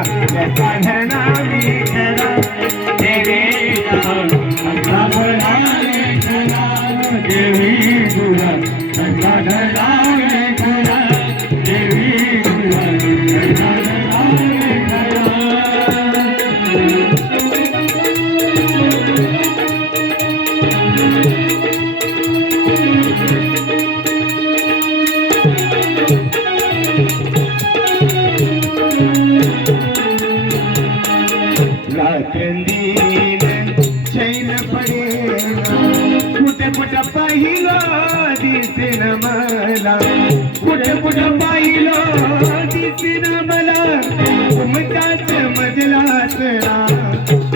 तुझा रस्ता धरला मी खरा देवी तुझा रस्ता धरला मी खरा देवी तुझा रस्ता धरला मी खरा देवी तुझा रस्ता धरला मी खरा रात्रंदीन चैन पडेना कुठे कुठं पाहिलं दिसेन मला कुठे कुठं पाहिलं दिसेन मला उमटाच मजलाच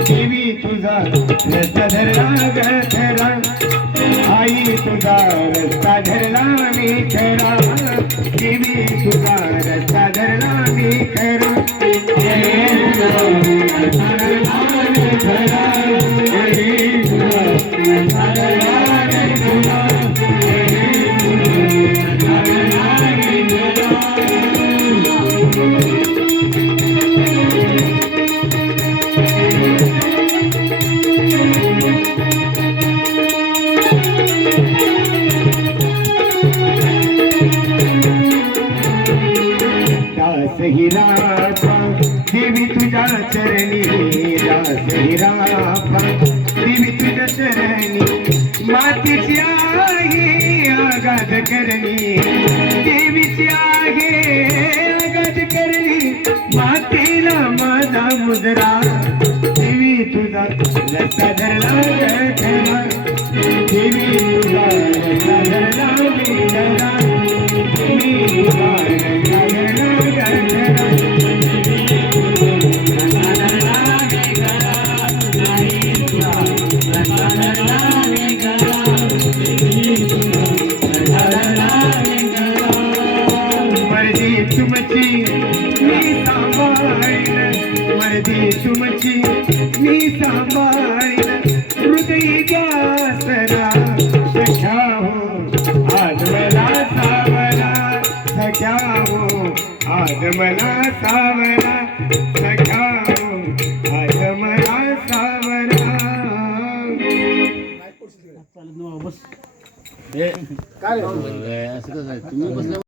देवी तुझा रस्ता धरला ग खरा आई तुझा रस्ता धरला मी खरा देवी तुझा रस्ता धरला मी खरा हिरापा देवी तुझ्या चरणी दास हिरापा देवी तुझ्या चरणी मातीची आहे आगाध करणी देवीची आहे आगाध करणी मातीला माझा मुद्रा देवी तुझा रस्ता धरला खरा देवी तुझा रस्ता धरला मी खरा देवी तुझा रस्ता धरला तुमची मी सांभाळीन मर्दी तुमची मी सांभाळीन हृदय गासरा सख्या हो आज मला सावरा सख्या हो आज मला सावरा सख्या हो आज मला सावरा काय असं कसं तुम्ही